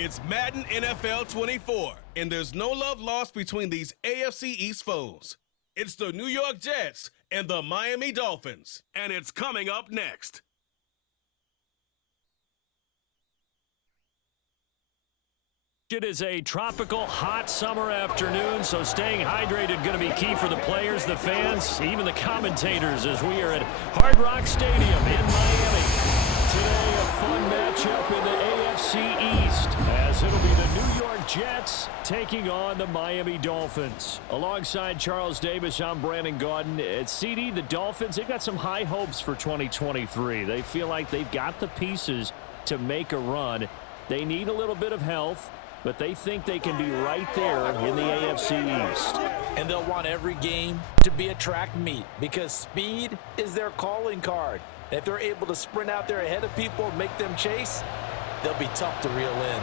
It's Madden NFL 24, and there's no love lost between these AFC East foes. It's the New York Jets and the Miami Dolphins, and it's coming up next. It is a tropical, hot summer afternoon, so staying hydrated going to be key for the players, the fans, even the commentators as we are at Hard Rock Stadium in Miami. Today, a fun matchup in the AFC East, as it'll be the New York Jets taking on the Miami Dolphins. Alongside Charles Davis, I'm Brandon Gaudin. At CD, the Dolphins, they've got some high hopes for 2023. They feel like they've got the pieces to make a run. They need a little bit of health, but they think they can be right there in the AFC East. And they'll want every game to be a track meet because speed is their calling card. If they're able to sprint out there ahead of people and make them chase, they'll be tough to reel in.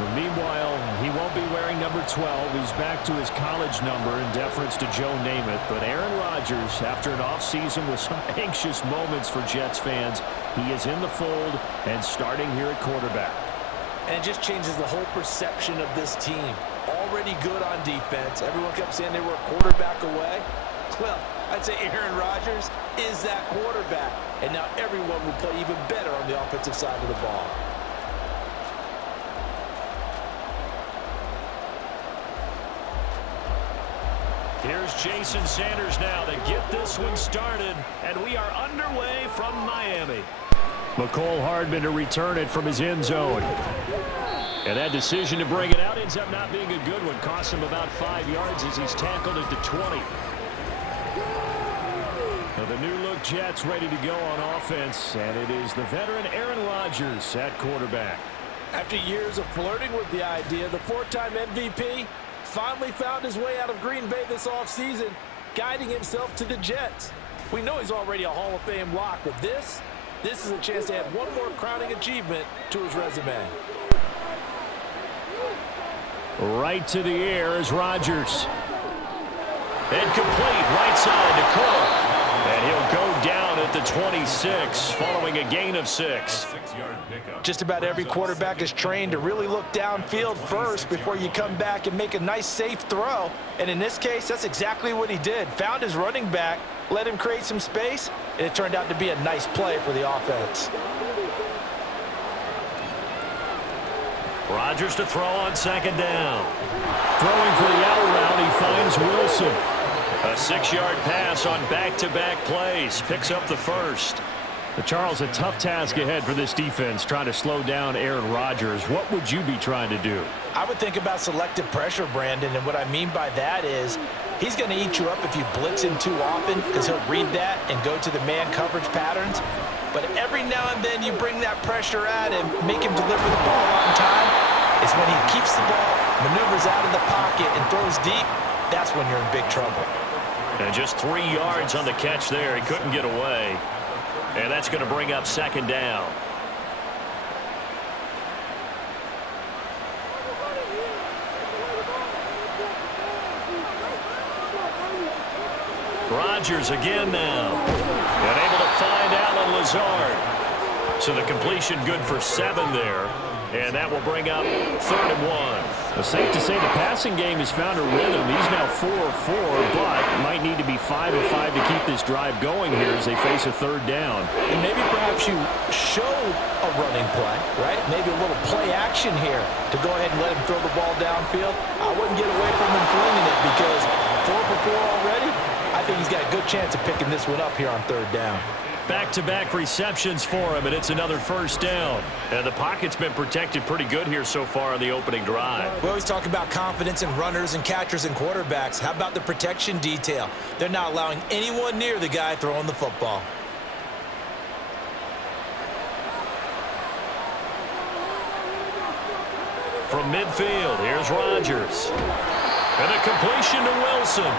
Well, meanwhile, he won't be wearing number 12. He's back to his college number in deference to Joe Namath. But Aaron Rodgers, after an offseason with some anxious moments for Jets fans, he is in the fold and starting here at quarterback. And it just changes the whole perception of this team. Already good on defense. Everyone kept saying they were a quarterback away. Well, I'd say Aaron Rodgers is that quarterback. And now everyone will play even better on the offensive side of the ball. Here's Jason Sanders now to get this one started. And we are underway from Miami. McCole Hardman to return it from his end zone. And that decision to bring it out ends up not being a good one. Costs him about 5 yards as he's tackled at the 20. Now the new-look Jets ready to go on offense, and it is the veteran Aaron Rodgers at quarterback. After years of flirting with the idea, the four-time MVP finally found his way out of Green Bay this offseason, guiding himself to the Jets. We know he's already a Hall of Fame lock, but this is a chance to add one more crowning achievement to his resume. Right to the air is Rodgers. Incomplete, right side to Cook. And he'll go down at the 26 following a gain of 6. Just about every quarterback is trained to really look downfield first before you come back and make a nice safe throw. And in this case, that's exactly what he did. Found his running back, let him create some space, and it turned out to be a nice play for the offense. Rodgers to throw on second down. Throwing for the out route, he finds Wilson. A 6-yard pass on back-to-back plays. Picks up the first. Charles, a tough task ahead for this defense, trying to slow down Aaron Rodgers. What would you be trying to do? I would think about selective pressure, Brandon, and what I mean by that is he's going to eat you up if you blitz him too often because he'll read that and go to the man coverage patterns. But every now and then you bring that pressure at him, make him deliver the ball on time. It's when he keeps the ball, maneuvers out of the pocket, and throws deep, that's when you're in big trouble. And just 3 yards on the catch there. He couldn't get away. And that's going to bring up second down. Rodgers again now. And able to find Allen Lazard. So the completion good for 7 there. And that will bring up 3rd and 1. It's safe to say the passing game has found a rhythm. He's now 4 of 4, but might need to be 5 of 5 to keep this drive going here as they face a 3rd down. And maybe perhaps you show a running play, right? Maybe a little play action here to go ahead and let him throw the ball downfield. I wouldn't get away from him flinging it because 4 for 4 already. I think he's got a good chance of picking this one up here on 3rd down. Back-to-back receptions for him, and it's another 1st down. And the pocket's been protected pretty good here so far in the opening drive. We always talk about confidence in runners and catchers and quarterbacks. How about the protection detail? They're not allowing anyone near the guy throwing the football. From midfield, here's Rodgers. And a completion to Wilson.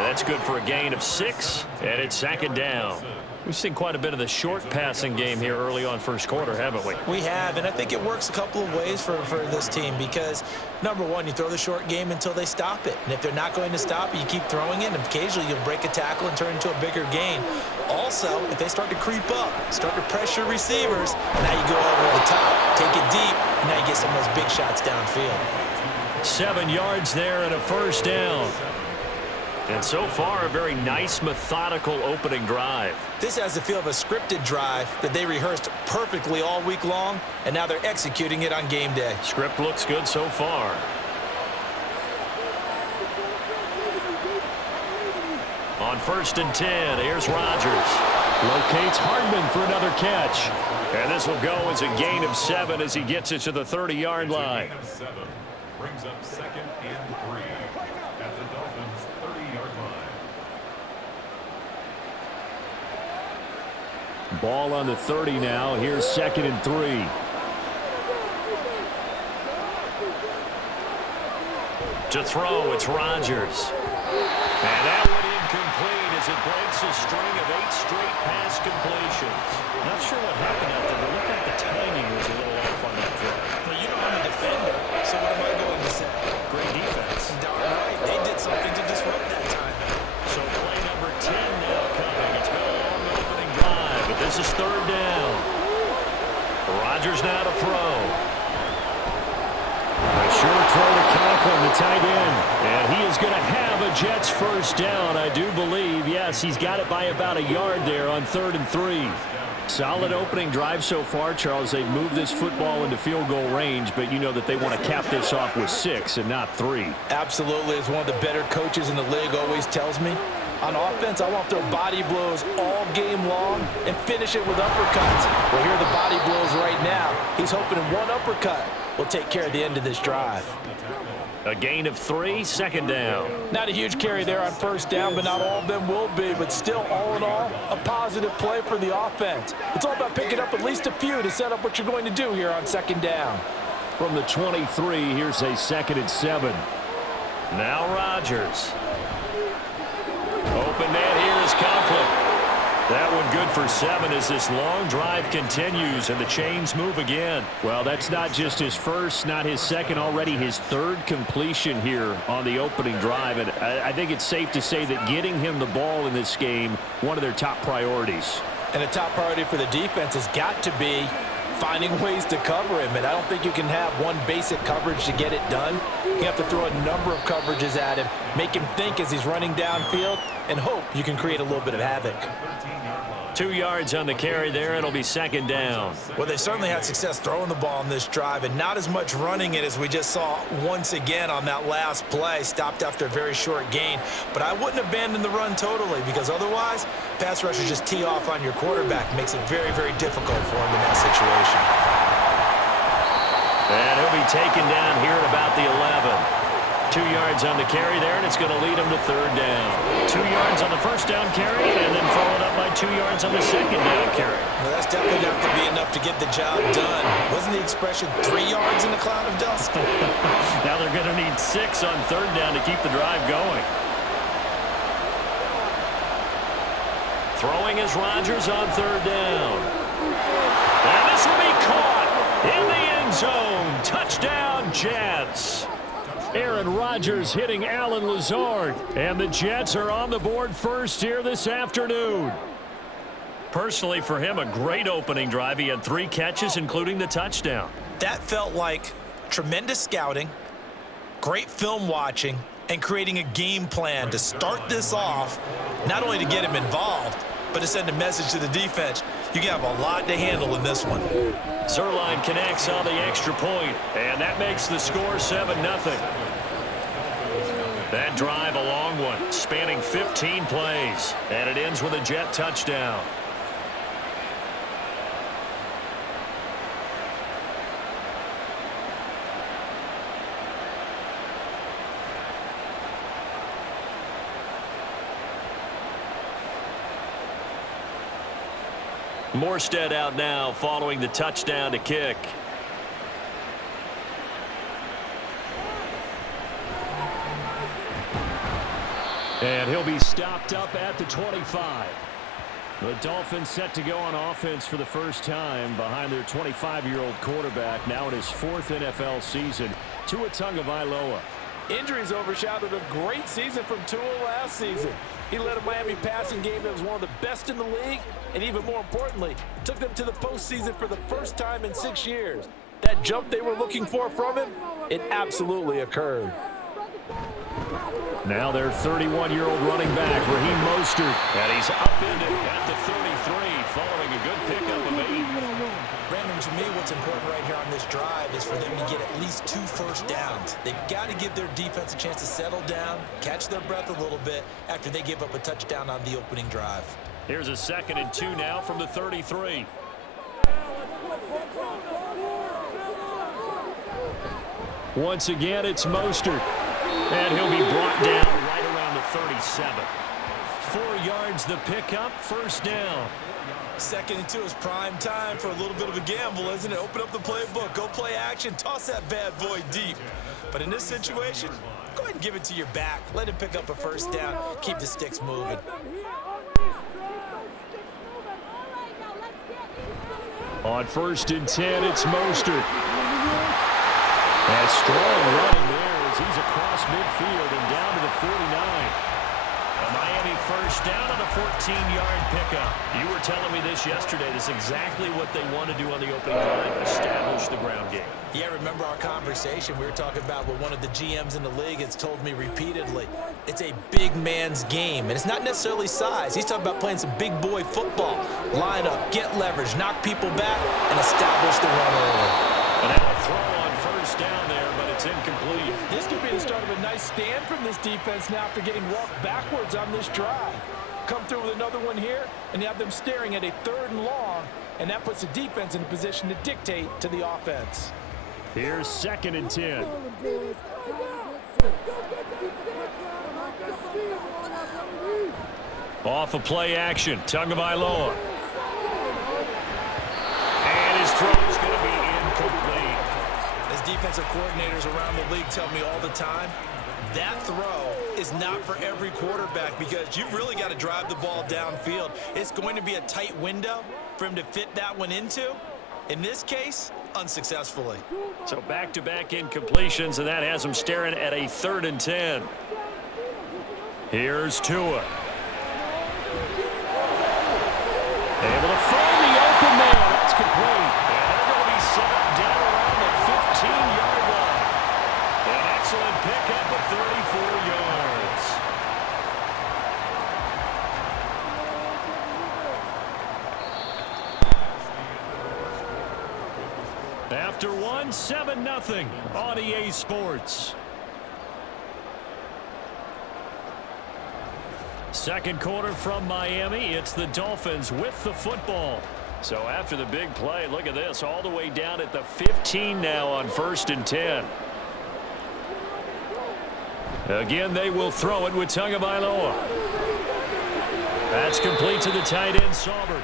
And that's good for a gain of 6, and it's second down. We've seen quite a bit of the short passing game here early on first quarter, haven't we? We have, and I think it works a couple of ways for this team because, number one, you throw the short game until they stop it. And if they're not going to stop it, you keep throwing it, and occasionally you'll break a tackle and turn it into a bigger gain. Also, if they start to creep up, start to pressure receivers, now you go over the top, take it deep, and now you get some of those big shots downfield. 7 yards there and a first down. And so far, a very nice, methodical opening drive. This has the feel of a scripted drive that they rehearsed perfectly all week long, and now they're executing it on game day. Script looks good so far. On 1st and 10, here's Rodgers. Locates Hardman for another catch. And this will go as a gain of 7 as he gets it to the 30-yard line. Brings up 2nd and 3 at the Dolphins' 30-yard line. Ball on the 30 now. Here's 2nd and 3. To throw, it's Rodgers. And that one incomplete as it breaks a string of 8 straight pass completions. Not sure what happened out there, but looked like the timing was a little off on that throw. Well, you know I'm a defender, so what am I going to say? Great defense. Darn right. They did something to disrupt that time. So play number 10 now coming. It's been a long opening drive, but this is 3rd down. Rodgers now to throw. A short throw to Conklin, the tight end. And he is going to have a Jets first down, I do believe. Yes, he's got it by about a yard there on 3rd and 3. Solid opening drive so far, Charles. They've moved this football into field goal range, but you know that they want to cap this off with 6 and not 3. Absolutely. As one of the better coaches in the league always tells me, on offense, I want to throw body blows all game long and finish it with uppercuts. Well, here are the body blows right now. He's hoping one uppercut will take care of the end of this drive. A gain of 3, 2nd down. Not a huge carry there on 1st down, but not all of them will be. But still, all in all, a positive play for the offense. It's all about picking up at least a few to set up what you're going to do here on 2nd down. From the 23, here's a 2nd and 7. Now Rodgers. Open net here is Conklin. That one good for 7 as this long drive continues and the chains move again. Well, that's not just his first, not his second, already his 3rd completion here on the opening drive. And I think it's safe to say that getting him the ball in this game, one of their top priorities. And a top priority for the defense has got to be finding ways to cover him. And I don't think you can have one basic coverage to get it done. You have to throw a number of coverages at him, make him think as he's running downfield, and hope you can create a little bit of havoc. 2 yards on the carry there. It'll be 2nd down. Well, they certainly had success throwing the ball on this drive and not as much running it as we just saw once again on that last play. Stopped after a very short gain. But I wouldn't abandon the run totally because otherwise, pass rushers just tee off on your quarterback. Makes it very, very difficult for him in that situation. And he'll be taken down here at about the 11. 2 yards on the carry there, and it's going to lead him to 3rd down. 2 yards on the 1st down carry, and then followed up by 2 yards on the 2nd down carry. Well, that's definitely not going to be enough to get the job done. Wasn't the expression 3 yards in a cloud of dust? Now they're going to need 6 on 3rd down to keep the drive going. Throwing is Rodgers on 3rd down. And this will be caught in the end zone. Touchdown, Jets. Aaron Rodgers hitting Allen Lazard. And the Jets are on the board first here this afternoon. Personally, for him, a great opening drive. He had 3 catches, including the touchdown. That felt like tremendous scouting, great film watching, and creating a game plan to start this off, not only to get him involved, but to send a message to the defense. You have a lot to handle in this one. Zerline connects on the extra point, and that makes the score 7-0. That drive, a long one, spanning 15 plays, and it ends with a Jet touchdown. Morstead out now following the touchdown to kick. And he'll be stopped up at the 25. The Dolphins set to go on offense for the first time behind their 25-year-old quarterback, now in his 4th NFL season, Tua Tagovailoa. Injuries overshadowed a great season from Tua last season. He led a Miami passing game that was one of the best in the league, and even more importantly, took them to the postseason for the first time in 6 years. That jump they were looking for from him, it absolutely occurred. Now their 31-year-old running back, Raheem Mostert, and he's upended at the 33 following a good pickup of 8. Brandon, to me, what's important right here on this drive is for them to get at least 2 first downs. They've got to give their defense a chance to settle down, catch their breath a little bit after they give up a touchdown on the opening drive. Here's a 2nd and 2 now from the 33. Once again, it's Mostert. And he'll be brought down right around the 37. 4 yards the pickup, first down. 2nd and 2 is prime time for a little bit of a gamble, isn't it? Open up the playbook, go play action, toss that bad boy deep. But in this situation, go ahead and give it to your back. Let him pick up a first down, keep the sticks moving. On 1st and 10, it's Mostert. And strong running there as he's across midfield and down to the 49. A Miami first down on a 14-yard pickup. You were telling me this yesterday. This is exactly what they want to do on the opening drive, establish the ground game. Yeah, remember our conversation? We were talking about what one of the GMs in the league has told me repeatedly. It's a big man's game, and it's not necessarily size. He's talking about playing some big boy football. Line up, get leverage, knock people back, and establish the run early. And now a throw on first down there, but it's incomplete. This could be the start of a nice stand from this defense now after getting walked backwards on this drive. Come through with another one here, and you have them staring at a 3rd and long, and that puts the defense in a position to dictate to the offense. Here's 2nd and 10. Off of play action, Tagovailoa. And his throw is going to be incomplete. As defensive coordinators around the league tell me all the time, that throw is not for every quarterback because you've really got to drive the ball downfield. It's going to be a tight window for him to fit that one into. In this case, unsuccessfully. So back-to-back incompletions, and that has him staring at a 3rd and 10. Here's Tua. Able to find the open man. That's complete. And they're going to be set up down around the 15-yard line. An excellent pickup of 34 yards. After one, 7-0 on EA Sports. Second quarter from Miami. It's the Dolphins with the football. So after the big play, look at this, all the way down at the 15 now on 1st and 10. Again, they will throw it with Tagovailoa. That's complete to the tight end, Saubert.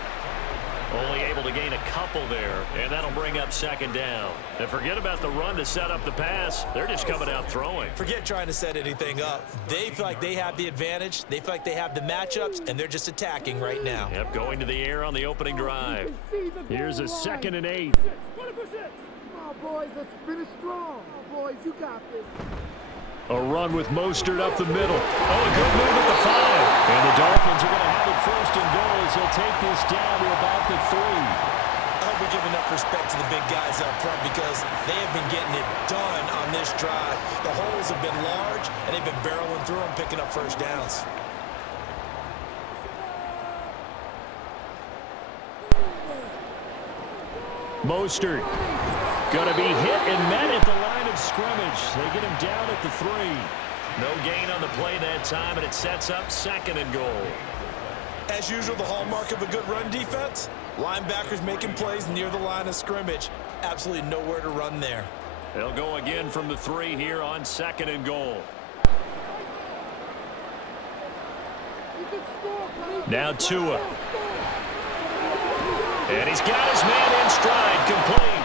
Only able to gain a couple there, and that'll bring up 2nd down. And forget about the run to set up the pass. They're just coming out throwing. Forget trying to set anything up. They feel like they have the advantage. They feel like they have the matchups, and they're just attacking right now. Yep, going to the air on the opening drive. Here's a 2nd and 8. Come on, boys, let's finish strong. Boys, you got this. A run with Mostert up the middle. Oh, a good move at the 5. And the Dolphins are going to have it 1st and goal as they'll take this down to about the 3. I hope we give enough respect to the big guys up front because they have been getting it done on this drive. The holes have been large, and they've been barreling through them, picking up first downs. Mostert going to be hit and met at the line of scrimmage. They get him down at the 3. No gain on the play that time, and it sets up 2nd and goal. As usual, the hallmark of a good run defense, linebackers making plays near the line of scrimmage. Absolutely nowhere to run there. They'll go again from the 3 here on 2nd and goal. Now Tua. And he's got his man in stride, complete.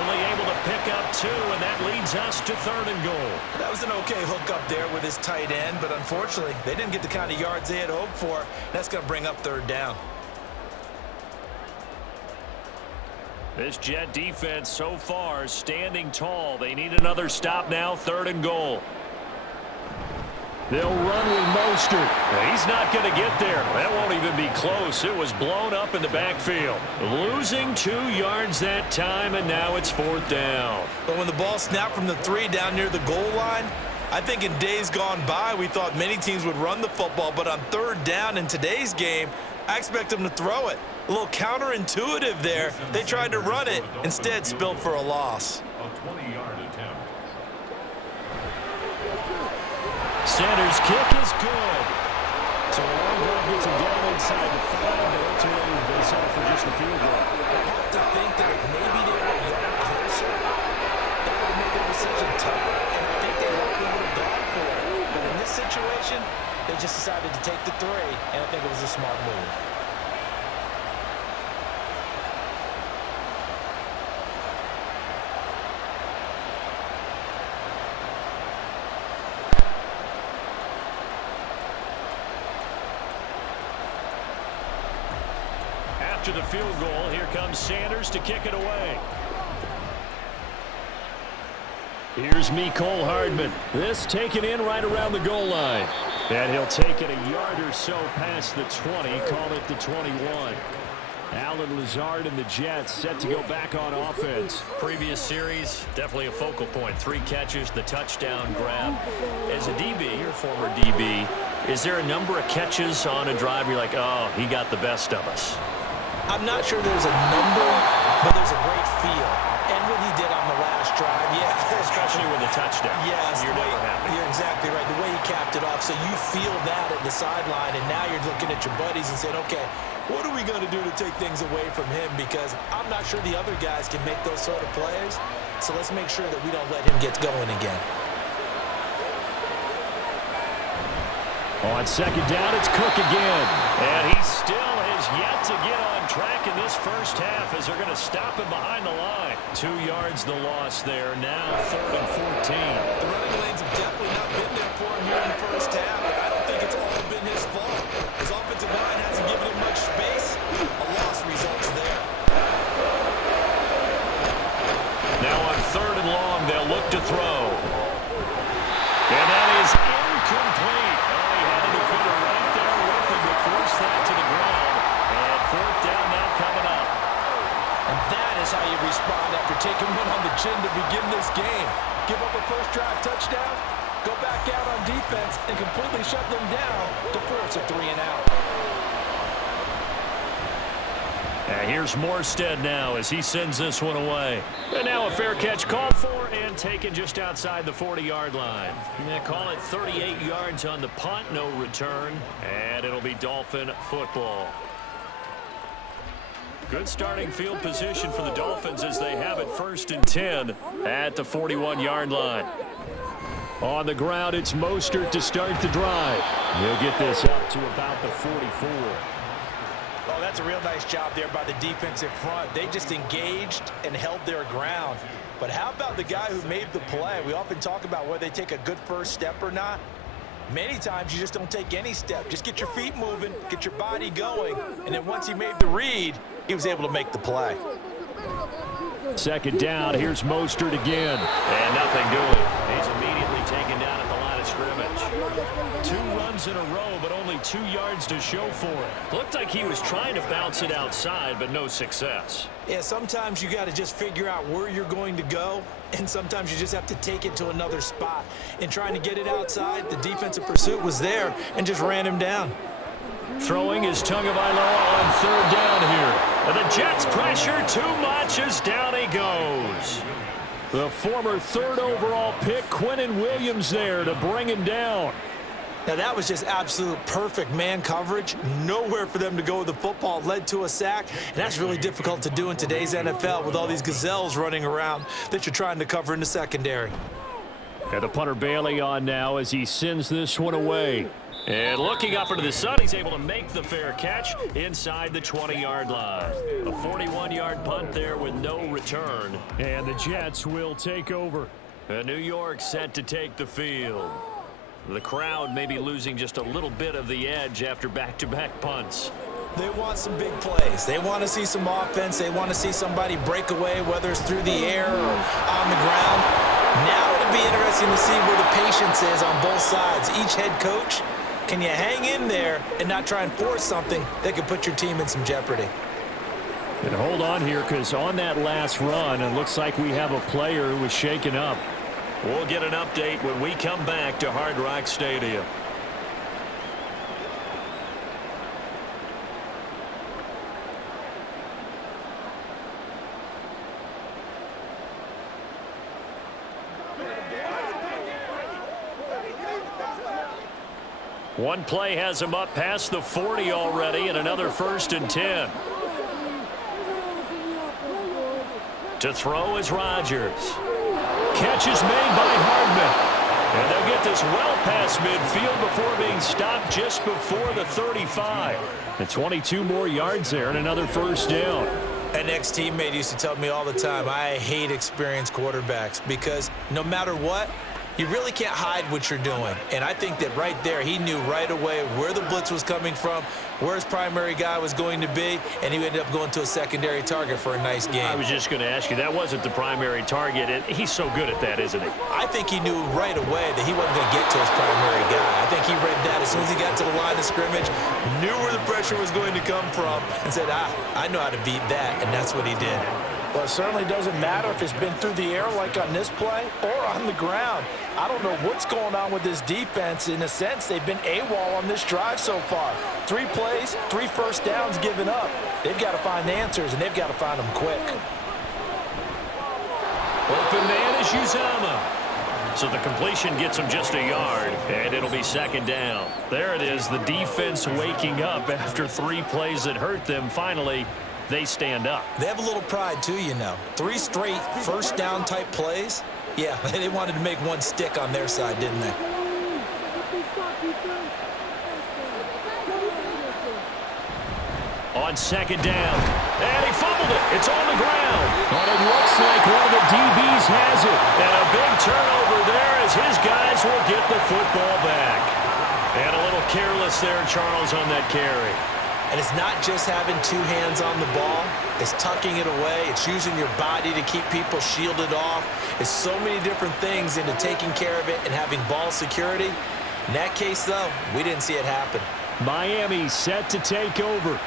Only able to pick up 2, and that leads us to 3rd and goal. That was an okay hook up there with his tight end, but unfortunately, they didn't get the kind of yards they had hoped for. That's going to bring up 3rd down. This Jet defense so far standing tall. They need another stop now, 3rd and goal. They'll run with Mostert. He's not going to get there. That won't even be close. It was blown up in the backfield. Losing 2 yards that time, and now it's 4th down. But when the ball snapped from the 3 down near the goal line, I think in days gone by, we thought many teams would run the football, but on 3rd down in today's game, I expect them to throw it. A little counterintuitive there. They tried to run it, instead spilled for a loss. A 20-yard attempt. Sanders' kick is good. So a long drive gets him down inside the 5, but ultimately they settle for just a field goal. I have to think that if maybe they were a yard closer, that would have made their decision tougher, and I think they likely would have gone for it. But in this situation, they just decided to take the 3, and I think it was a smart move. After the field goal, here comes Sanders to kick it away. Here's Mecole Hardman. This taken in right around the goal line. And he'll take it a yard or so past the 20, call it the 21. Allen Lazard and the Jets set to go back on offense. Previous series, definitely a focal point. 3 catches, the touchdown grab. As a DB, your former DB, is there a number of catches on a drive you're like, oh, he got the best of us? I'm not sure there's a number, but there's a great feel. And what he did on the last drive, yeah. Especially with a touchdown. Yes, You're never happy. You're exactly right. The way he capped it off, so you feel that at the sideline, and now you're looking at your buddies and saying, okay, what are we going to do to take things away from him? Because I'm not sure the other guys can make those sort of plays, so let's make sure that we don't let him get going again. On 2nd down, it's Cook again. And he still has yet to get on track in this first half as they're going to stop him behind the line. 2 yards the loss there. Now 3rd and 14. The running lanes have definitely not been there for him here in the first half, but I don't think it's all been his fault. His offensive line hasn't given him much space. A loss results there. Now on 3rd and long, they'll look to throw. And that is incomplete. He had a defender right there with him to force that to the ground. And 4th down now coming up. And that is how you respond after taking one on the chin to begin this game. Give up a first drive touchdown, go back out on defense, and completely shut them down to force a 3 and out. And here's Morstead now as he sends this one away. And now a fair catch called for and taken just outside the 40-yard line. Call it 38 yards on the punt, no return. And it'll be Dolphin football. Good starting field position for the Dolphins as they have it 1st and 10 at the 41-yard line. On the ground, it's Mostert to start the drive. He'll get this up to about the 44. Oh, that's a real nice job there by the defensive front. They just engaged and held their ground. But how about the guy who made the play? We often talk about whether they take a good first step or not. Many times you just don't take any step. Just get your feet moving, get your body going, and then once he made the read, he was able to make the play. 2nd down, here's Mostert again. And nothing doing. He's immediately taken down at the line of scrimmage. 2 runs in a row, but only 2 yards to show for it. Looked like he was trying to bounce it outside, but no success. Yeah, sometimes you got to just figure out where you're going to go, and sometimes you just have to take it to another spot. In trying to get it outside, the defensive pursuit was there and just ran him down. Throwing is Tagovailoa on 3rd down here. And the Jets pressure too much as down he goes. The former 3rd overall pick, Quinnen Williams, there to bring him down. Now that was just absolute perfect man coverage. Nowhere for them to go with the football. Led to a sack. And that's really difficult to do in today's NFL with all these gazelles running around that you're trying to cover in the secondary. And the punter Bailey on now as he sends this one away. And looking up into the sun, he's able to make the fair catch inside the 20-yard line. A 41-yard punt there with no return. And the Jets will take over. New York set to take the field. The crowd may be losing just a little bit of the edge after back-to-back punts. They want some big plays. They want to see some offense. They want to see somebody break away, whether it's through the air or on the ground. Now it'll be interesting to see where the patience is on both sides. Each head coach, can you hang in there and not try and force something that could put your team in some jeopardy? And hold on here, because on that last run, it looks like we have a player who was shaken up. We'll get an update when we come back to Hard Rock Stadium. One play has him up past the 40 already, and another 1st and 10. To throw is Rodgers. Catch is made by Hardman. And they'll get this well past midfield before being stopped just before the 35. And 22 more yards there and another 1st down. An ex-teammate used to tell me all the time, I hate experienced quarterbacks because no matter what, you really can't hide what you're doing. And I think that right there, he knew right away where the blitz was coming from, where his primary guy was going to be, and he ended up going to a secondary target for a nice game. I was just going to ask you, that wasn't the primary target, and he's so good at that, isn't he? I think he knew right away that he wasn't going to get to his primary guy. I think he read that as soon as he got to the line of scrimmage, knew where the pressure was going to come from, and said, I know how to beat that, and that's what he did. Well, it certainly doesn't matter if it's been through the air like on this play or on the ground. I don't know what's going on with this defense. In a sense, they've been AWOL on this drive so far. 3 plays, 3 first downs given up. They've got to find answers, and they've got to find them quick. Open man is Uzama. So the completion gets him just a yard, and it'll be 2nd down. There it is, the defense waking up after 3 plays that hurt them. Finally, they stand up. They have a little pride, too, you know. 3 straight first down type plays. Yeah, they wanted to make one stick on their side, didn't they? On 2nd down. And he fumbled it. It's on the ground. But it looks like one of the DBs has it. And a big turnover there as his guys will get the football back. And a little careless there, Charles, on that carry. And it's not just having 2 hands on the ball. It's tucking it away. It's using your body to keep people shielded off. It's so many different things into taking care of it and having ball security. In that case, though, we didn't see it happen. Miami set to take over.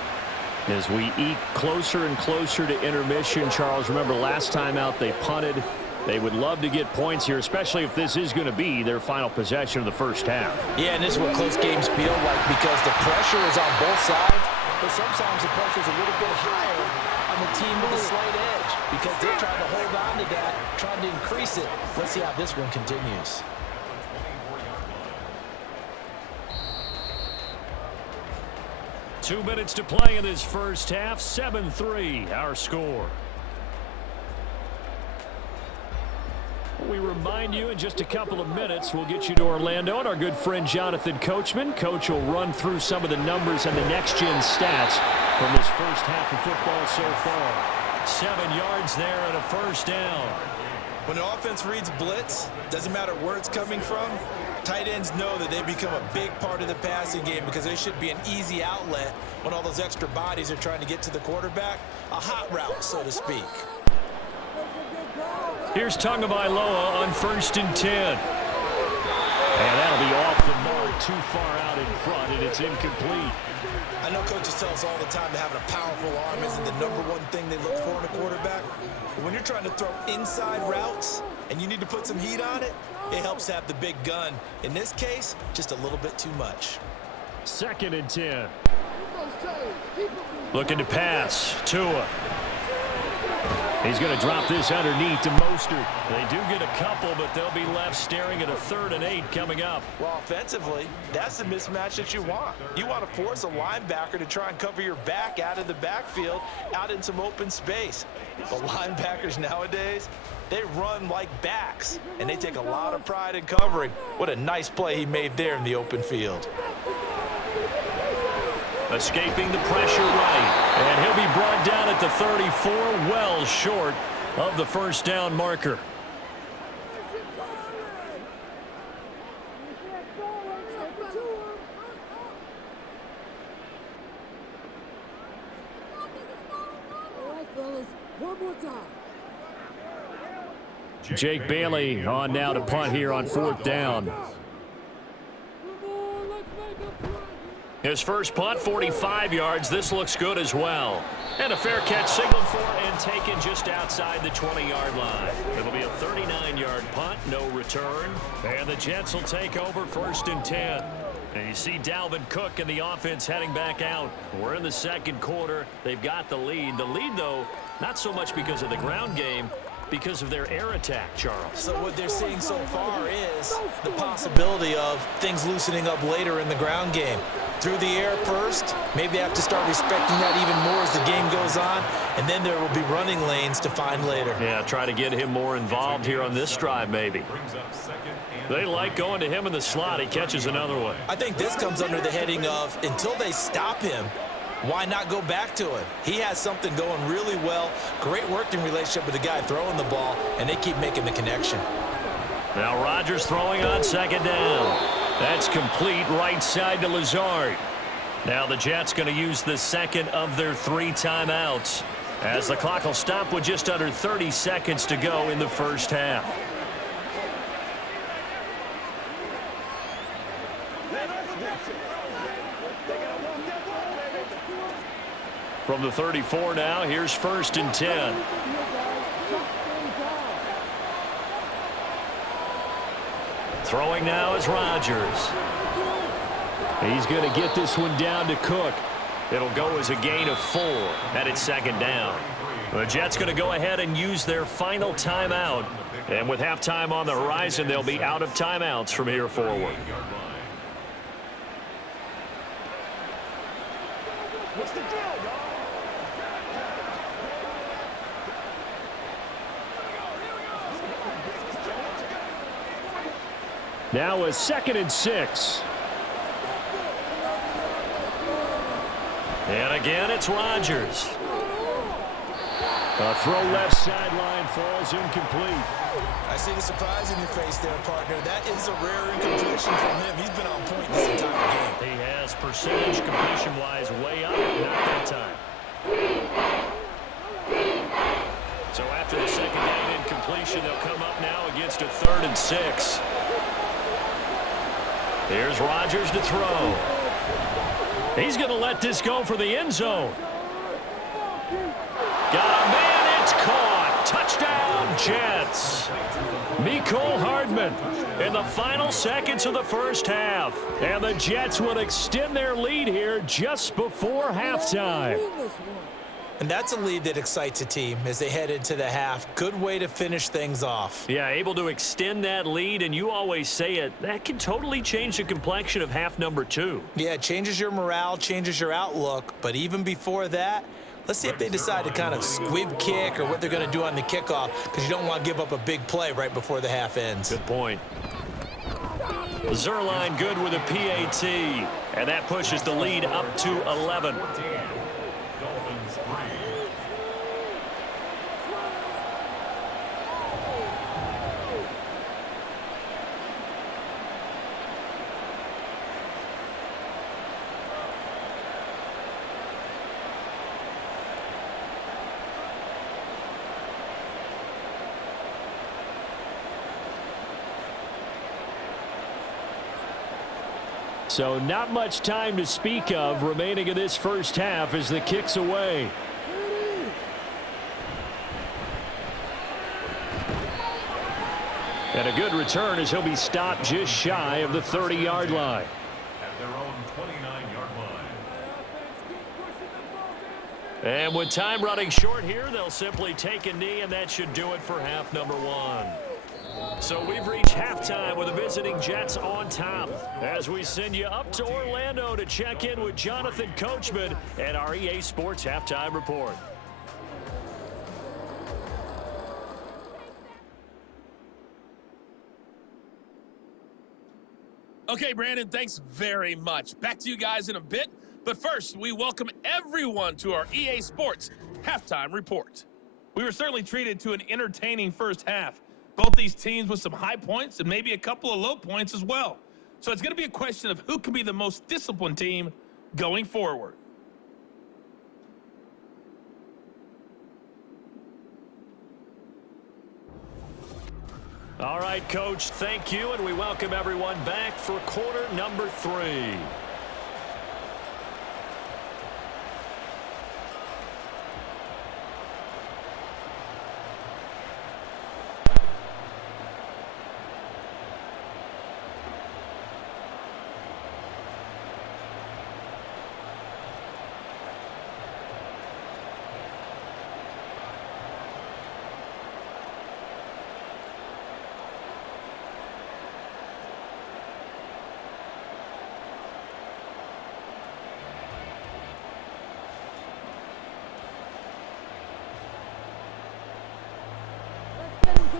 As we eke closer and closer to intermission, Charles, remember last time out they punted. They would love to get points here, especially if this is going to be their final possession of the first half. Yeah, and this is what close games feel like because the pressure is on both sides, but sometimes the pressure is a little bit higher on the team with a slight edge because they're trying to hold on to that, trying to increase it. Let's see how this one continues. Two minutes to play in this first half. 7-3, our score. We remind you in just a couple of minutes, we'll get you to Orlando and our good friend Jonathan Coachman. Coach will run through some of the numbers and the next-gen stats from this first half of football so far. 7 yards there and a 1st down. When an offense reads blitz, doesn't matter where it's coming from, tight ends know that they become a big part of the passing game because they should be an easy outlet when all those extra bodies are trying to get to the quarterback. A hot route, so to speak. Here's Tagovailoa on 1st and 10. And that'll be off the mark, too far out in front, and it's incomplete. I know coaches tell us all the time that having a powerful arm isn't the #1 thing they look for in a quarterback. But when you're trying to throw inside routes and you need to put some heat on it, it helps to have the big gun. In this case, just a little bit too much. 2nd and 10. Looking to pass. Tua. He's going to drop this underneath to Mostert. They do get a couple, but they'll be left staring at a 3rd and 8 coming up. Well, offensively, that's the mismatch that you want. You want to force a linebacker to try and cover your back out of the backfield, out in some open space. But linebackers nowadays, they run like backs, and they take a lot of pride in covering. What a nice play he made there in the open field. Escaping the pressure right. And he'll be brought down at the 34, well short of the first down marker. One more time. Jake Bailey on now to punt here on 4th down. His first punt, 45 yards. This looks good as well. And a fair catch signaled for and taken just outside the 20-yard line. It'll be a 39-yard punt, no return. And the Jets will take over 1st and 10. And you see Dalvin Cook and the offense heading back out. We're in the second quarter. They've got the lead. The lead, though, not so much because of the ground game, because of their air attack, Charles. So what they're seeing so far is the possibility of things loosening up later in the ground game. Through the air first, maybe they have to start respecting that even more as the game goes on, and then there will be running lanes to find later. Yeah, try to get him more involved here on this drive, maybe. They like going to him in the slot. He catches another one. I think this comes under the heading of, until they stop him, why not go back to it? He has something going really well. Great working relationship with the guy throwing the ball, and they keep making the connection. Now Rodgers throwing on 2nd down. That's complete right side to Lazard. Now the Jets going to use the second of their 3 timeouts, as the clock will stop with just under 30 seconds to go in the first half. From the 34 now, here's 1st and 10. Throwing now is Rodgers. He's going to get this one down to Cook. It'll go as a gain of 4, and it's 2nd down. The Jets going to go ahead and use their final timeout. And with halftime on the horizon, they'll be out of timeouts from here forward. What's the deal, y'all? Now a 2nd and 6. And again, it's Rodgers. A throw left sideline falls incomplete. I see the surprise in your face there, partner. That is a rare incompletion from him. He's been on point this entire game. He has percentage completion-wise way up, not that time. So after the 2nd down incompletion, they'll come up now against a 3rd and 6. Here's Rodgers to throw. He's going to let this go for the end zone. Got a man, it's caught. Touchdown, Jets. Mecole Hardman in the final seconds of the first half. And the Jets will extend their lead here just before halftime. And that's a lead that excites a team as they head into the half. Good way to finish things off. Yeah, able to extend that lead, and you always say it, that can totally change the complexion of half number 2. Yeah, it changes your morale, changes your outlook. But even before that, let's see if they decide to kind of squib kick or what they're going to do on the kickoff, because you don't want to give up a big play right before the half ends. Good point. Zerline good with a PAT, and that pushes the lead up to 11. Dolphins 3. So not much time to speak of remaining in this first half as the kick's away. And a good return as he'll be stopped just shy of the 30-yard line. At their own 29-yard line. And with time running short here, they'll simply take a knee, and that should do it for half number 1. So we've reached halftime with the visiting Jets on top as we send you up to Orlando to check in with Jonathan Coachman and our EA Sports Halftime Report. Okay, Brandon, thanks very much. Back to you guys in a bit. But first, we welcome everyone to our EA Sports Halftime Report. We were certainly treated to an entertaining first half. Both these teams with some high points and maybe a couple of low points as well. So it's going to be a question of who can be the most disciplined team going forward. All right, Coach, thank you, and we welcome everyone back for quarter number 3.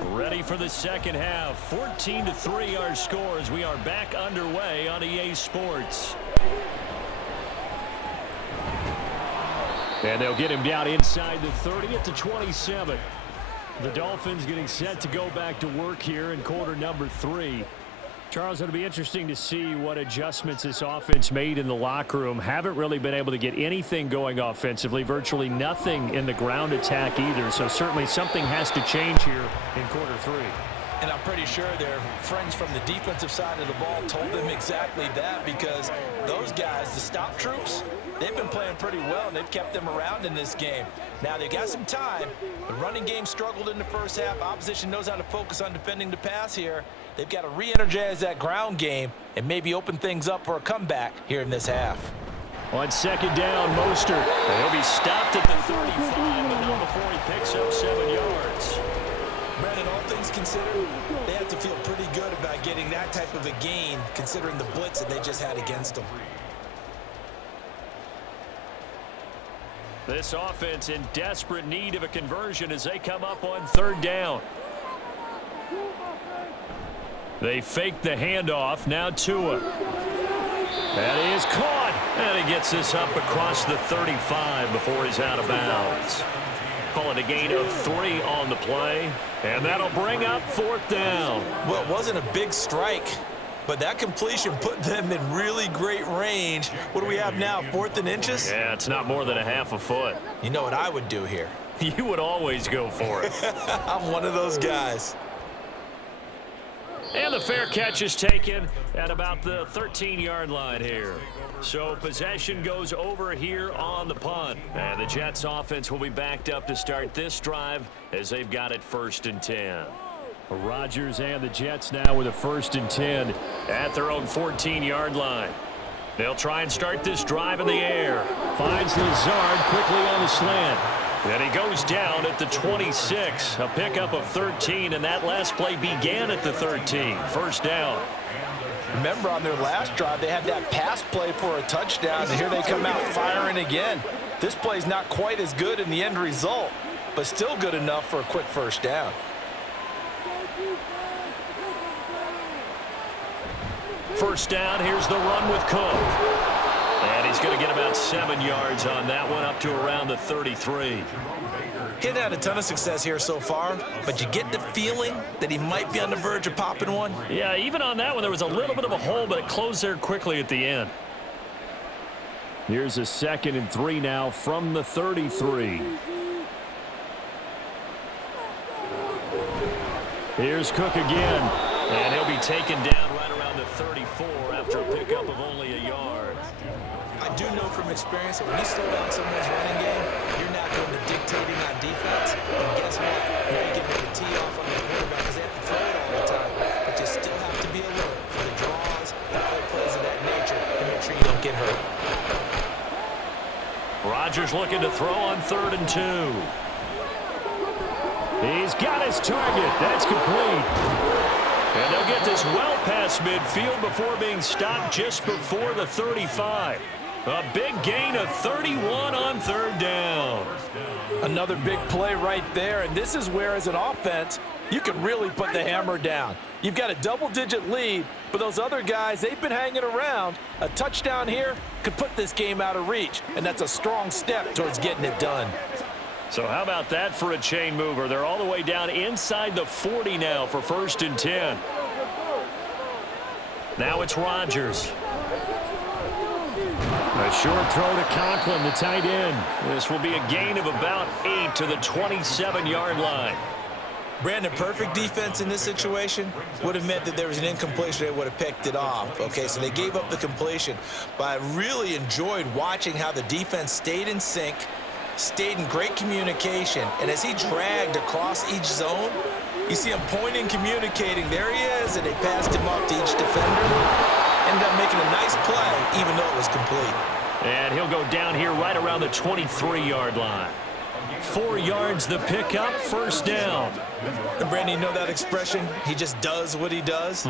Ready for the second half. 14-3 our score as we are back underway on EA Sports. And they'll get him down inside the 30 at the 27. The Dolphins getting set to go back to work here in quarter number 3. Charles, it'll be interesting to see what adjustments this offense made in the locker room. Haven't really been able to get anything going offensively, virtually nothing in the ground attack either. So certainly something has to change here in quarter 3. And I'm pretty sure their friends from the defensive side of the ball told them exactly that, because those guys, the stop troops, they've been playing pretty well, and they've kept them around in this game. Now, they got some time. The running game struggled in the first half. Opposition knows how to focus on defending the pass here. They've got to re-energize that ground game and maybe open things up for a comeback here in this half. On second down, Mostert. He'll be stopped at the 35, but not before he picks up 7 yards. Brandon, all things considered, they have to feel pretty good about getting that type of a gain, considering the blitz that they just had against them. This offense in desperate need of a conversion as they come up on third down. They fake the handoff. Now Tua. That is caught. And he gets this up across the 35 before he's out of bounds. Call it a gain of 3 on the play. And that'll bring up fourth down. Well, it wasn't a big strike, but that completion put them in really great range. What do we have now, 4th and inches? Yeah, it's not more than a half a foot. You know what I would do here? You would always go for it. I'm one of those guys. And the fair catch is taken at about the 13-yard line here. So possession goes over here on the punt. And the Jets offense will be backed up to start this drive as they've got it 1st and 10. Rodgers and the Jets now with a 1st and 10 at their own 14-yard line. They'll try and start this drive in the air. Finds Lazard quickly on the slant. And he goes down at the 26. A pickup of 13, and that last play began at the 13. First down. Remember, on their last drive, they had that pass play for a touchdown, and here they come out firing again. This play's not quite as good in the end result, but still good enough for a quick first down. First down, here's the run with Cook. And he's going to get about 7 yards on that one, up to around the 33. He hadn't had a ton of success here so far, but you get the feeling that he might be on the verge of popping one. Yeah, even on that one, there was a little bit of a hole, but it closed there quickly at the end. Here's a 2nd and 3 now from the 33. Here's Cook again, and he'll be taken down right around the 34 after a pickup of only a yard. I do know from experience that when you slow down someone's running game, you're not going to dictating on defense. And guess what? Now you're getting ready to tee off on the quarterback because they have to throw it all the time. But you still have to be alert for the draws and other plays of that nature to make sure you don't get hurt. Rodgers looking to throw on 3rd and 2. He's got his target. That's complete. And they'll get this well past midfield before being stopped just before the 35. A big gain of 31 on 3rd down. Another big play right there, and this is where, as an offense, you can really put the hammer down. You've got a double-digit lead, but those other guys, they've been hanging around. A touchdown here could put this game out of reach, and that's a strong step towards getting it done. So how about that for a chain mover? They're all the way down inside the 40 now for 1st and 10. Now it's Rodgers. A short throw to Conklin, the tight end. This will be a gain of about 8 to the 27-yard line. Brandon, perfect defense in this situation would have meant that there was an incompletion. They would have picked it off. Okay, so they gave up the completion. But I really enjoyed watching how the defense stayed in sync, stayed in great communication. And as he dragged across each zone, you see him pointing, communicating. There he is, and they passed him up to each defender. Ended up making a nice play, even though it was complete. And he'll go down here right around the 23-yard line. 4 yards the pickup, 1st down. And Brandon, you know that expression? He just does what he does?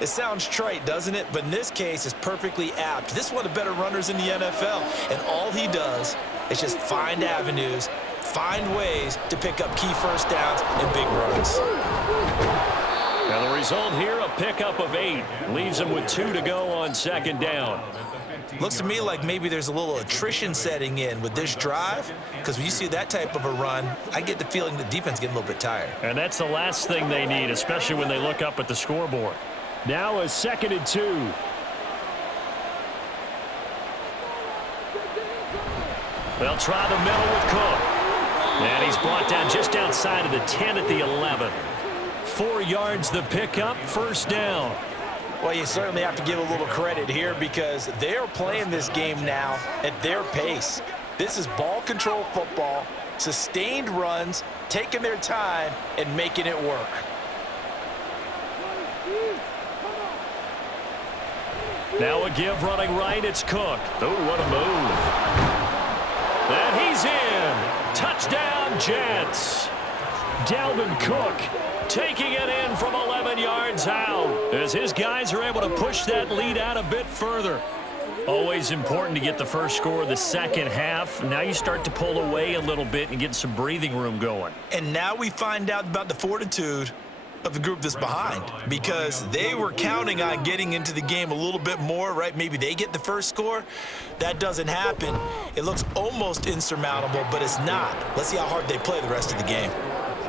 It sounds trite, doesn't it? But in this case, it's perfectly apt. This is one of the better runners in the NFL. And all he does is just find avenues, find ways to pick up key first downs and big runs. Now the result here, a pickup of 8. Leaves him with 2 to go on 2nd down. Looks to me like maybe there's a little attrition setting in with this drive, because when you see that type of a run, I get the feeling the defense getting a little bit tired. And that's the last thing they need, especially when they look up at the scoreboard. Now a 2nd and 2. They'll try the middle with Cook. And he's brought down just outside of the 10 at the 11. 4 yards the pickup, 1st down. Well, you certainly have to give a little credit here because they're playing this game now at their pace. This is ball control football, sustained runs, taking their time, and making it work. Now a give running right, it's Cook. Oh, what a move. And he's in. Touchdown, Jets. Dalvin Cook taking it in from 11 yards out as his guys are able to push that lead out a bit further. Always important to get the first score of the second half. Now you start to pull away a little bit and get some breathing room going. And now we find out about the fortitude of the group that's behind because they were counting on getting into the game a little bit more, right? Maybe they get the first score. That doesn't happen. It looks almost insurmountable, but it's not. Let's see how hard they play the rest of the game.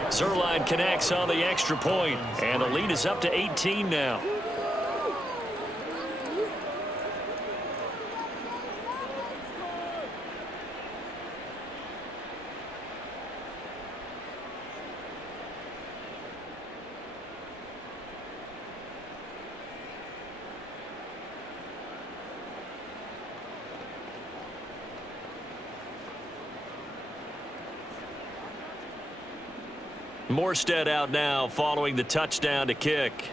Zerline connects on the extra point, and the lead is up to 18 now. Morstead out now following the touchdown to kick.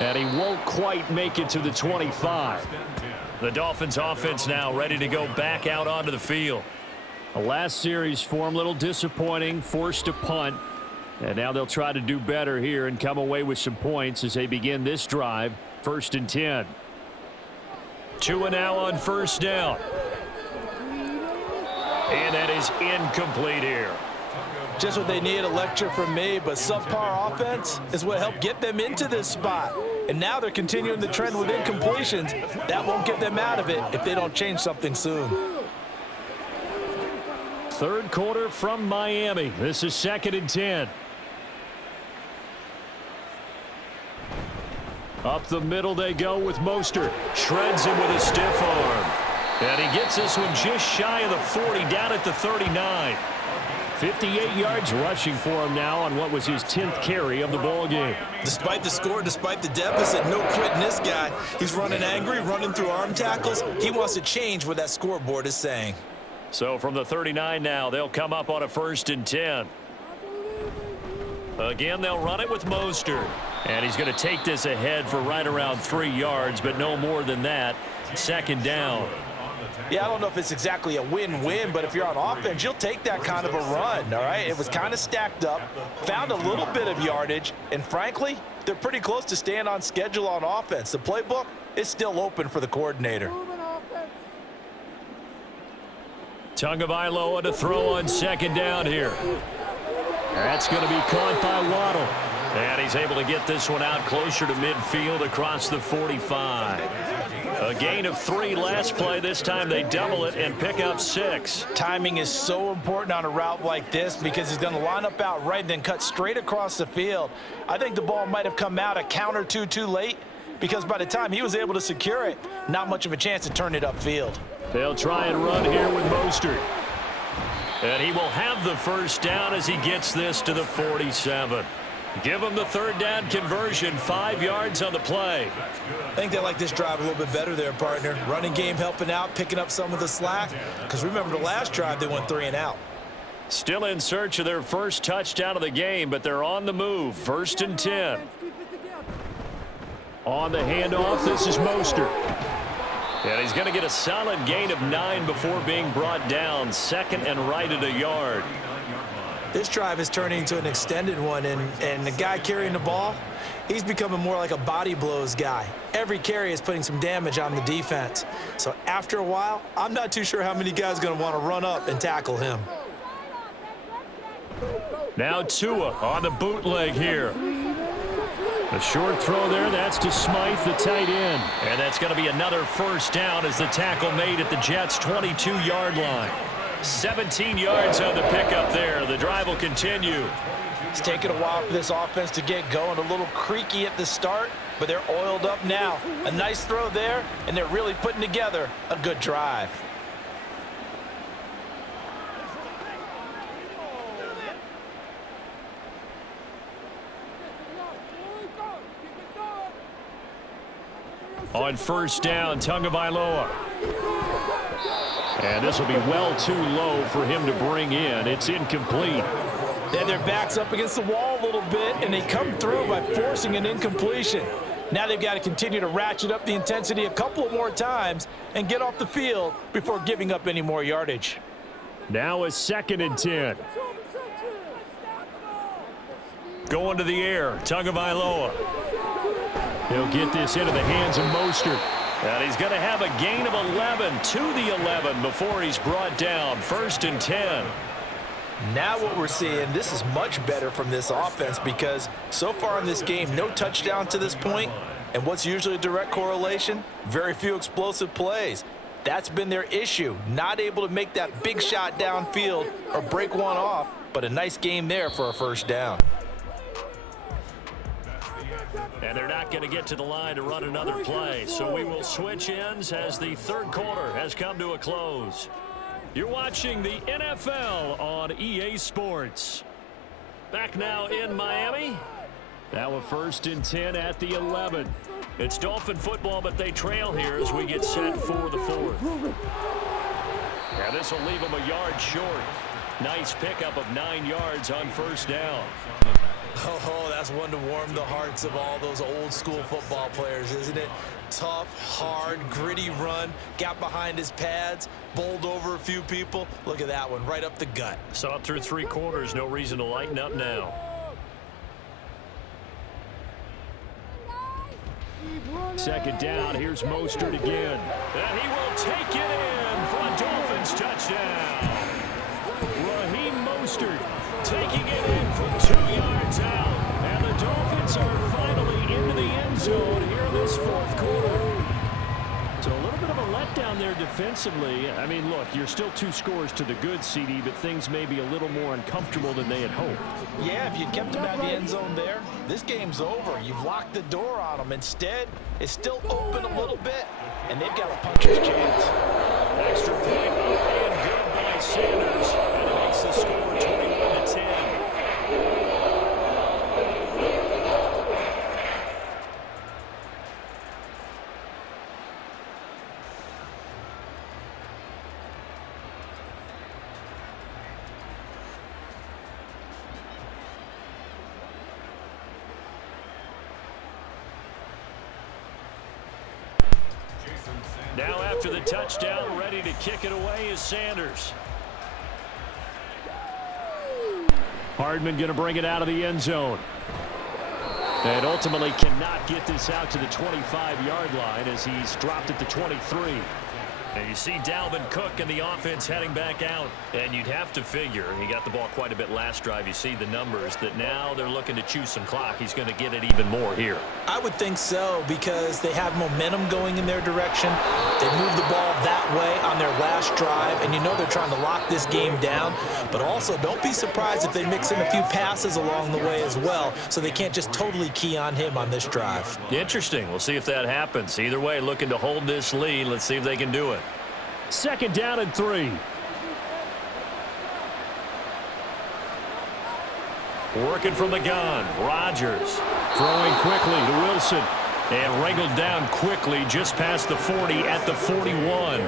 And he won't quite make it to the 25. The Dolphins offense now ready to go back out onto the field. The last series for him, a little disappointing, forced to punt. And now they'll try to do better here and come away with some points as they begin this drive, 1st and 10. Tua now on 1st down. And that is incomplete here. Just what they need, a lecture from me, but subpar offense is what helped get them into this spot. And now they're continuing the trend with incompletions. That won't get them out of it if they don't change something soon. 3rd quarter from Miami. This is 2nd and 10. Up the middle they go with Mostert. Shreds him with a stiff arm. And he gets this one just shy of the 40, down at the 39. 58 yards rushing for him now on what was his 10th carry of the ball game. Despite the score, despite the deficit, no quitting this guy. He's running angry, running through arm tackles. He wants to change what that scoreboard is saying. So from the 39 now, they'll come up on a 1st and 10. Again, they'll run it with Mostert. And he's going to take this ahead for right around 3 yards, but no more than that. 2nd down. Yeah, I don't know if it's exactly a win-win, but if you're on offense, you'll take that kind of a run, all right? It was kind of stacked up, found a little bit of yardage, and frankly, they're pretty close to staying on schedule on offense. The playbook is still open for the coordinator. Tagovailoa to throw on second down here. That's going to be caught by Waddle. And he's able to get this one out closer to midfield across the 45. A gain of 3 last play. This time they double it and pick up 6. Timing is so important on a route like this because he's going to line up out right and then cut straight across the field. I think the ball might have come out a count or two too late because by the time he was able to secure it, not much of a chance to turn it upfield. They'll try and run here with Mostert. And he will have the first down as he gets this to the 47. Give him the third down conversion, 5 yards on the play. I think they like this drive a little bit better there, partner. Running game helping out, picking up some of the slack. Because remember the last drive, they went 3 and out. Still in search of their first touchdown of the game, but they're on the move. 1st and 10. On the handoff, this is Mostert. And he's going to get a solid gain of 9 before being brought down. 2nd and right at a yard. This drive is turning into an extended one, and the guy carrying the ball, he's becoming more like a body blows guy. Every carry is putting some damage on the defense. So after a while, I'm not too sure how many guys are going to want to run up and tackle him. Now Tua on the bootleg here. A short throw there, that's to Smythe, the tight end. And that's going to be another first down as the tackle made at the Jets' 22-yard line. 17 yards on the pickup there. The drive will continue. It's taken a while for this offense to get going. A little creaky at the start, but they're oiled up now. A nice throw there, and they're really putting together a good drive. On first down, Tagovailoa. And this will be well too low for him to bring in. It's incomplete. Then their back's up against the wall a little bit, and they come through by forcing an incompletion. Now they've got to continue to ratchet up the intensity a couple more times and get off the field before giving up any more yardage. Now a 2nd and 10. Going to the air, Tagovailoa. He'll get this into the hands of Mostert. And he's going to have a gain of 11 to the 11 before he's brought down. 1st and 10. Now what we're seeing, this is much better from this offense because so far in this game, no touchdown to this point. And what's usually a direct correlation? Very few explosive plays. That's been their issue. Not able to make that big shot downfield or break one off, but a nice game there for a first down. And they're not going to get to the line to run another play. So we will switch ends as the third quarter has come to a close. You're watching the NFL on EA Sports. Back now in Miami. Now a 1st and 10 at the 11. It's Dolphin football, but they trail here as we get set for the 4th. And this will leave them a yard short. Nice pickup of 9 yards on first down. Oh, that's one to warm the hearts of all those old school football players, isn't it? Tough, hard, gritty run, got behind his pads, bowled over a few people. Look at that one, right up the gut. Saw it through 3 quarters, no reason to lighten up now. Second down, here's Mostert again. And he will take it in for a Dolphins touchdown. Raheem Mostert taking it in from 2 yards out. And the Dolphins are finally into the end zone here in this 4th quarter. So a little bit of a letdown there defensively. I mean, look, you're still 2 scores to the good, CD, but things may be a little more uncomfortable than they had hoped. Yeah, if you kept them at the end zone there, this game's over. You've locked the door on them. Instead, it's still open a little bit, and they've got a puncher's chance. Extra point up and good by Sanders. And it makes the score 21-10. Now after the touchdown, ready to kick it away is Sanders. Hardman going to bring it out of the end zone. And ultimately cannot get this out to the 25-yard line as he's dropped at the 23. And you see Dalvin Cook and the offense heading back out. And you'd have to figure, he got the ball quite a bit last drive. You see the numbers, that now they're looking to chew some clock. He's going to get it even more here. I would think so, because they have momentum going in their direction. They moved the ball that way on their last drive, and you know they're trying to lock this game down. But also, don't be surprised if they mix in a few passes along the way as well, so they can't just totally key on him on this drive. Interesting. We'll see if that happens. Either way, looking to hold this lead. Let's see if they can do it. 2nd down and 3. Working from the gun. Rodgers throwing quickly to Wilson. And wrangled down quickly just past the 40 at the 41.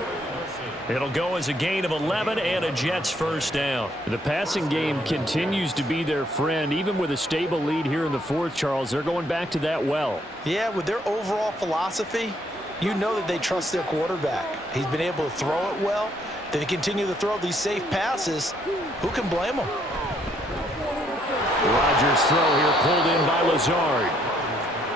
It'll go as a gain of 11 and a Jets first down. The passing game continues to be their friend. Even with a stable lead here in the 4th, Charles, they're going back to that well. Yeah, with their overall philosophy, you know that they trust their quarterback. He's been able to throw it well. They continue to throw these safe passes. Who can blame them? Rodgers' throw here pulled in by Lazard.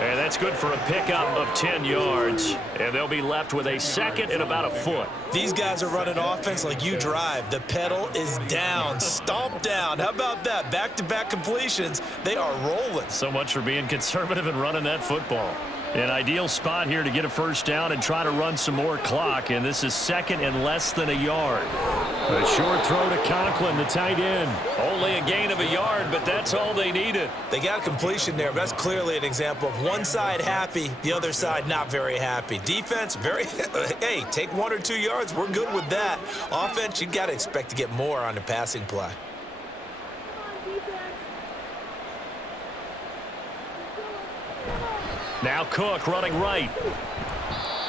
And that's good for a pickup of 10 yards. And they'll be left with a 2nd and about a foot. These guys are running offense like you drive. The pedal is down, stomp down. How about that? Back-to-back completions. They are rolling. So much for being conservative and running that football. An ideal spot here to get a first down and try to run some more clock. And this is 2nd and less than a yard. A short throw to Conklin, the tight end. Only a gain of a yard, but that's all they needed. They got a completion there, but that's clearly an example of one side happy, the other side not very happy. Defense, very, hey, take 1 or 2 yards. We're good with that. Offense, you got to expect to get more on the passing play. Now Cook running right.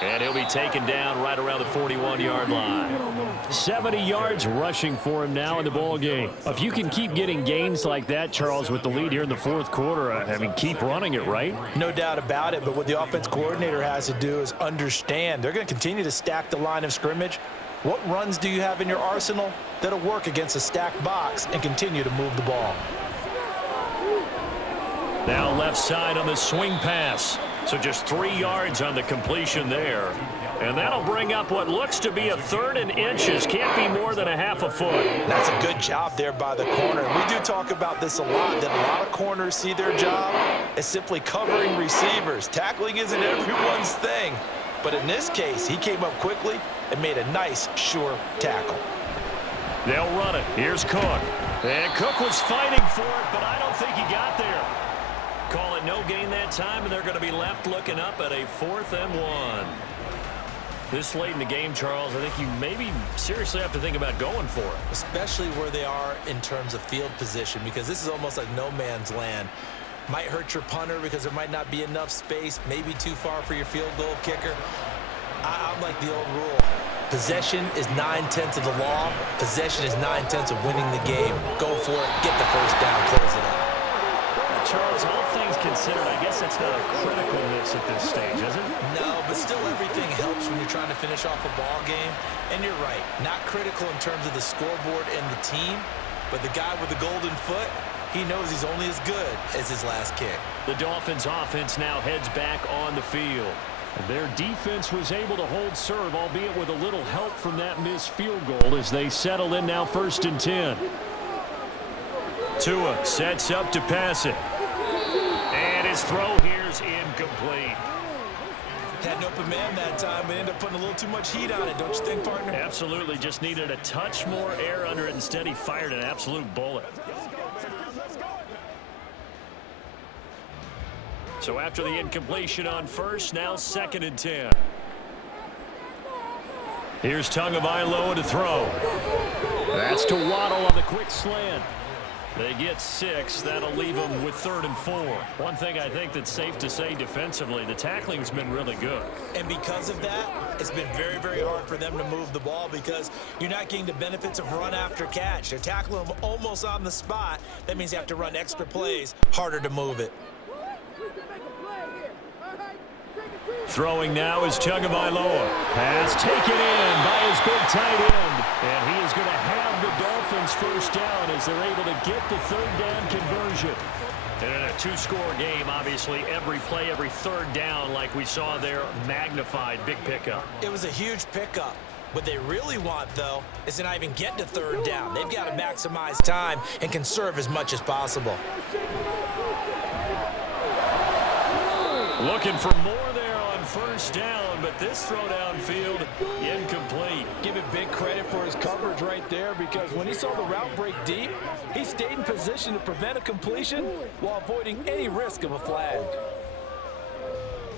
And he'll be taken down right around the 41-yard line. 70 yards rushing for him now in the ball game. If you can keep getting gains like that, Charles, with the lead here in the 4th quarter, I mean, keep running it, right? No doubt about it, but what the offense coordinator has to do is understand. They're going to continue to stack the line of scrimmage. What runs do you have in your arsenal that'll work against a stacked box and continue to move the ball? Now left side on the swing pass. So just 3 yards on the completion there. And that'll bring up what looks to be a 3rd and inches. Can't be more than a half a foot. That's a good job there by the corner. We do talk about this a lot, that a lot of corners see their job as simply covering receivers. Tackling isn't everyone's thing. But in this case, he came up quickly and made a nice, sure tackle. They'll run it. Here's Cook. And Cook was fighting for it, but I don't think he got there. Call it no gain that time, and they're going to be left looking up at a 4th and 1. This late in the game, Charles, I think you maybe seriously have to think about going for it. Especially where they are in terms of field position, because this is almost like no man's land. Might hurt your punter because there might not be enough space, maybe too far for your field goal kicker. I'm like the old rule. Possession is 9/10 of the law. Possession is 9/10 of winning the game. Go for it. Get the first down. Close it out. Charles, all things considered, I guess that's not a critical miss at this stage, is it? No, but still everything helps when you're trying to finish off a ball game. And you're right, not critical in terms of the scoreboard and the team, but the guy with the golden foot, he knows he's only as good as his last kick. The Dolphins offense now heads back on the field. Their defense was able to hold serve, albeit with a little help from that missed field goal as they settle in now 1st and 10. Tua sets up to pass it. And his throw here's incomplete. Had an open man that time, but ended up putting a little too much heat on it, don't you think, partner? Absolutely, just needed a touch more air under it. Instead, he fired an absolute bullet. So after the incompletion on 1st, now 2nd and 10. Here's Tagovailoa to throw. That's to Waddle on the quick slant. They get 6. That'll leave them with 3rd and 4. One thing I think that's safe to say defensively, the tackling's been really good. And because of that, it's been very, very hard for them to move the ball because you're not getting the benefits of run after catch. They're tackling them almost on the spot. That means you have to run extra plays, harder to move it. Throwing now is Tagovailoa. Pass taken in by his big tight end. And he is going to have the Dolphins first down as they're able to get the 3rd down conversion. And in a 2-score game, obviously, every play, every 3rd down, like we saw there, magnified, big pickup. It was a huge pickup. What they really want, though, is to not even get to third down. They've got to maximize time and conserve as much as possible. Looking for more there on first down, but this throw downfield incomplete. Give it big credit for his coverage right there, because when he saw the route break deep, he stayed in position to prevent a completion while avoiding any risk of a flag.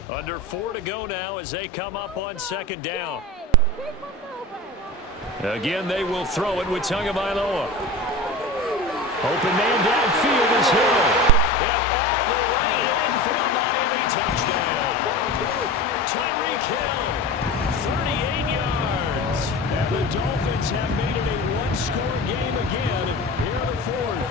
Under 4 to go now as they come up on second down. Again, they will throw it with Tagovailoa. Open man downfield is Hill. And all the way in for the Miami touchdown. Tyreek Hill, 38 yards. And the Dolphins have made it a one-score game again here in the fourth.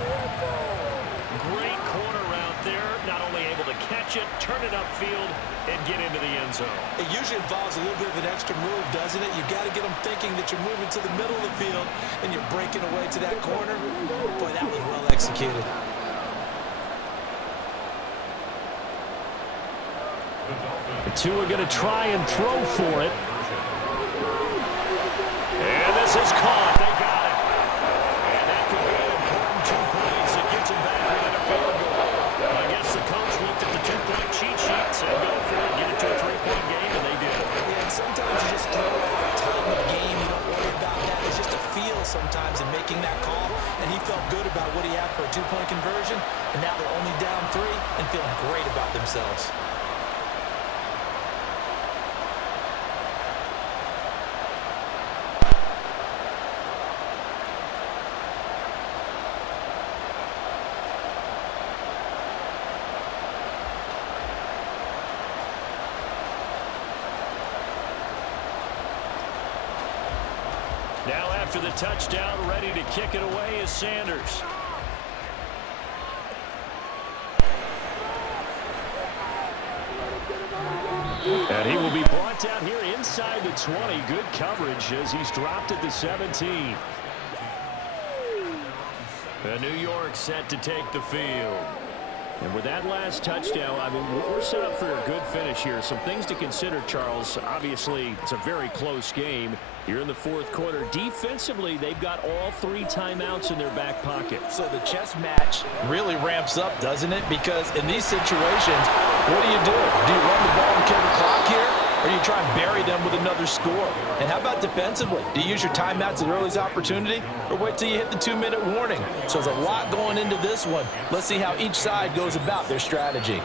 Great corner route there. Not only able to catch it, turn it upfield, and get into the end zone. It usually involves a little bit of an extra move, doesn't it? You've got to get them thinking that you're moving to the middle of the field and you're breaking away to that corner. Boy, that was well executed. The two are going to try and throw for it. And this is caught. They got it. And that could be an important 2 points that gets them back within a field goal. I guess the coach looked at the 2-point cheat sheet, said go for it, get it to a 3-point game, and they did. Yeah, and sometimes you just throw out time of game. You don't worry about that. It's just a feel sometimes in making that call. And he felt good about what he had for a 2-point conversion. And now they're only down 3 and feeling great about themselves. Now after the touchdown, ready to kick it away is Sanders. And he will be brought down here inside the 20. Good coverage as he's dropped at the 17. And New York set to take the field. And with that last touchdown, I mean, we're set up for a good finish here. Some things to consider, Charles. Obviously, it's a very close game. You're in the fourth quarter. Defensively, they've got all 3 timeouts in their back pocket. So the chess match really ramps up, doesn't it? Because in these situations, what do? Do you run the ball and kill the clock here? Or do you try and bury them with another score? And how about defensively? Do you use your timeouts at the earliest opportunity? Or wait till you hit the 2-minute warning? So there's a lot going into this one. Let's see how each side goes about their strategy.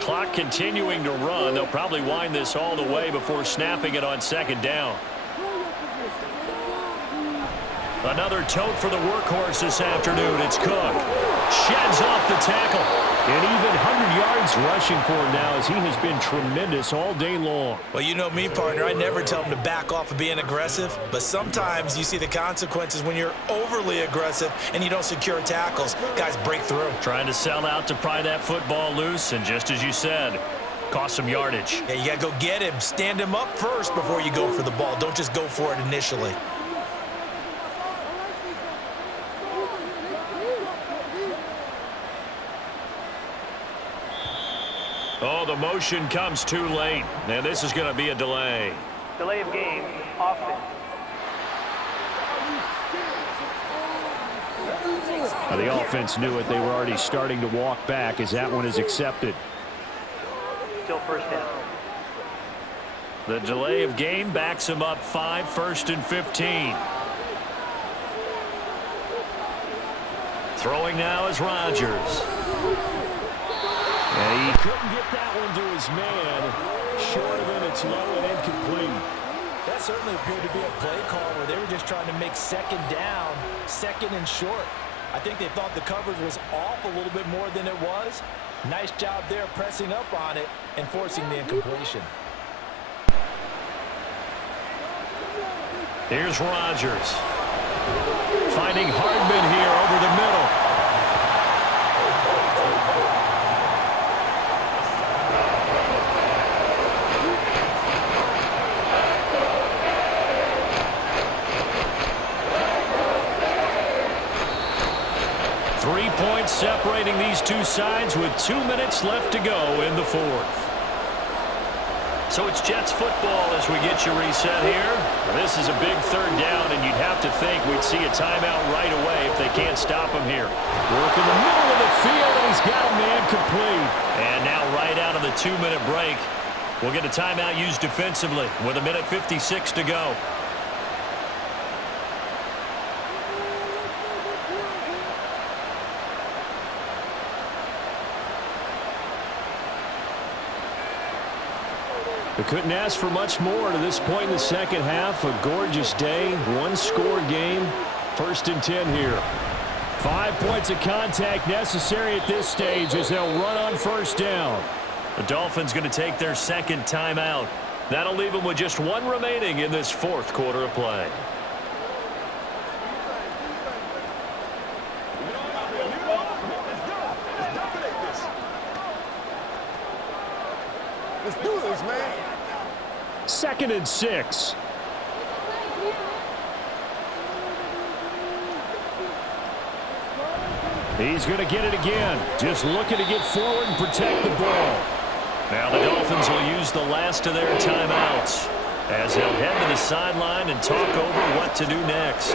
Clock continuing to run. They'll probably wind this all the way before snapping it on second down. Another tote for the workhorse this afternoon. It's Cook. Sheds off the tackle. And even 100 yards rushing for him now as he has been tremendous all day long. Well, you know me, partner. I never tell him to back off of being aggressive. But sometimes you see the consequences when you're overly aggressive and you don't secure tackles. Guys break through. Trying to sell out to pry that football loose. And just as you said, cost some yardage. Yeah, you got to go get him. Stand him up first before you go for the ball. Don't just go for it initially. Oh, the motion comes too late. And this is going to be a delay. Delay of game, offense. The offense knew it. They were already starting to walk back as that one is accepted. Still first down. The delay of game backs him up 5, 1st and 15. Throwing now is Rodgers. And he couldn't get that one to his man. Short of it, it's low and incomplete. That certainly appeared to be a play call where they were just trying to make second down, second and short. I think they thought the coverage was off a little bit more than it was. Nice job there pressing up on it and forcing the incompletion. Here's Rodgers. Finding Hardman here over the middle. Points separating these two sides with 2 minutes left to go in the fourth. So it's Jets football as we get you reset here. This is a big third down, and you'd have to think we'd see a timeout right away if they can't stop him here. Work in the middle of the field, and he's got a man complete. And now right out of the 2-minute break, we'll get a timeout used defensively with 1:56 to go. We couldn't ask for much more to this point in the second half. A gorgeous day, one-score game, 1st and 10 here. 5 points of contact necessary at this stage as they'll run on 1st down. The Dolphins going to take their second timeout. That'll leave them with just one remaining in this 4th quarter of play. Let's do this, man. 2nd and 6. He's going to get it again. Just looking to get forward and protect the ball. Now the Dolphins will use the last of their timeouts as they'll head to the sideline and talk over what to do next.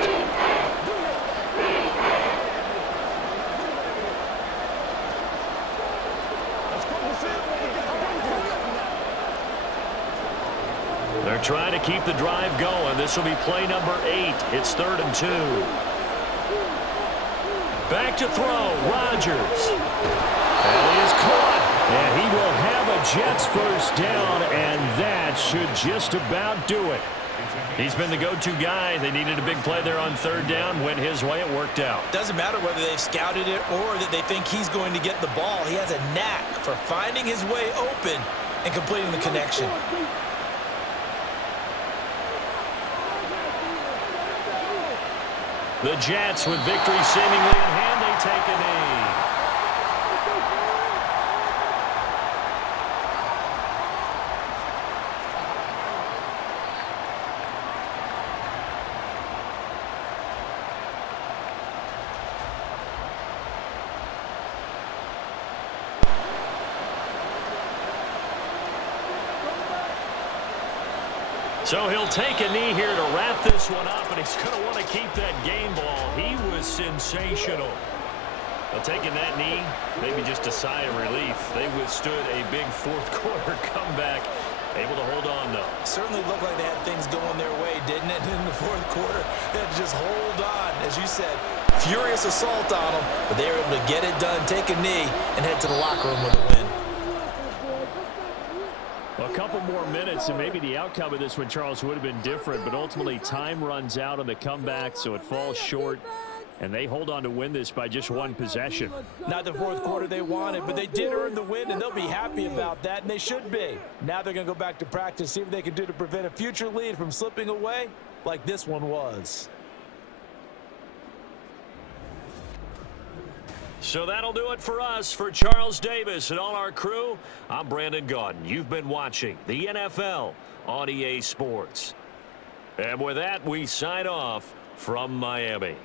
They're trying to keep the drive going. This will be play number 8. It's 3rd and 2. Back to throw. Rodgers. And he is caught. And he will have a Jets 1st down, and that should just about do it. He's been the go-to guy. They needed a big play there on 3rd down. Went his way. It worked out. Doesn't matter whether they've scouted it or that they think he's going to get the ball. He has a knack for finding his way open and completing the connection. The Jets, with victory seemingly in hand, they take a knee. So he'll take a knee here to wrap this one up, and he's going to want to keep that game ball. He was sensational. But taking that knee, maybe just a sigh of relief. They withstood a big 4th quarter comeback. Able to hold on, though. Certainly looked like they had things going their way, didn't it? In the 4th quarter, they had to just hold on. As you said, furious assault on them, but they were able to get it done, take a knee, and head to the locker room with a win. A couple more minutes, and maybe the outcome of this one, Charles, would have been different, but ultimately time runs out on the comeback, so it falls short, and they hold on to win this by just 1 possession. Not the 4th quarter they wanted, but they did earn the win, and they'll be happy about that, and they should be. Now they're going to go back to practice, see what they can do to prevent a future lead from slipping away like this one was. So that'll do it for us. For Charles Davis and all our crew, I'm Brandon Gaudin. You've been watching the NFL on EA Sports. And with that, we sign off from Miami.